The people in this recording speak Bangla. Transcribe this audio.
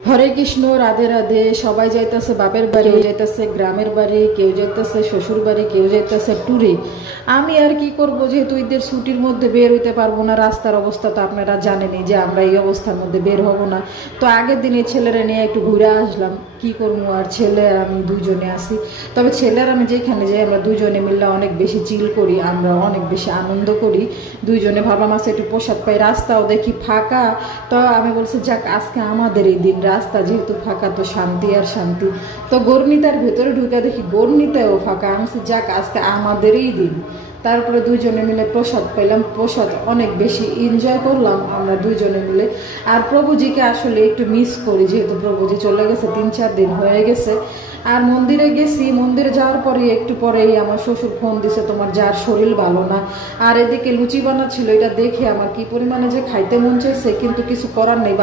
হরে কৃষ্ণ, রাধে রাধে। সবাই যাইতেছে বাপের বাড়ি, কেউ যাইতেছে গ্রামের বাড়ি, কেউ যাইতেছে শ্বশুর বাড়ি, কেউ যাইতেছে ট্যুরে। আমি আর কি করব, যেহেতু ঈদের ছুটির মধ্যে বের হইতে পারবো না। রাস্তার অবস্থা তো আপনারা জানেনই যে আমরা এই অবস্থার মধ্যে বের হব না। তো আগের দিন এই ছেলেরা নিয়ে একটু ঘুরে আসলাম। কি করবো, আর ছেলে আর আমি দুইজনে আসি। তবে ছেলের আমি যেখানে যাই আমরা দুইজনে মিললে অনেক বেশি চিল করি, আমরা অনেক বেশি আনন্দ করি। দুইজনে ভাবলাম আজকে একটু প্রসাদ পাই, রাস্তাও দেখি ফাঁকা। তো আমি বলছি যাক আজকে আমাদের এই দিন, রাস্তা যেহেতু ফাঁকা তো শান্তি আর শান্তি। তো গর্নিতার ভেতরে ঢুকে দেখি গর্নিতায়ও ফাঁকা। আমি বলছি যাক আজকে আমাদেরই দিন। তারপরে দুইজনে মিলে প্রসাদ পেলাম, প্রসাদ অনেক বেশি এনজয় করলাম আমরা দুইজনে মিলে। আর প্রভুজিকে আসলে একটু মিস করি, যেহেতু প্রভুজি চলে গেছে, 3-4 দিন হয়ে গেছে। আর মন্দিরে গেছি, মন্দিরে যাওয়ার পরে একটু পরেই আমার শ্বশুর ফোন দিছে, তোমার যার শরীর ভালো না। আর এদিকে লুচি বানাচ্ছিল, এটা দেখে আমার কি পরিমাণে যে খাইতে মন চাইছে, কিন্তু কিছু করার নেই।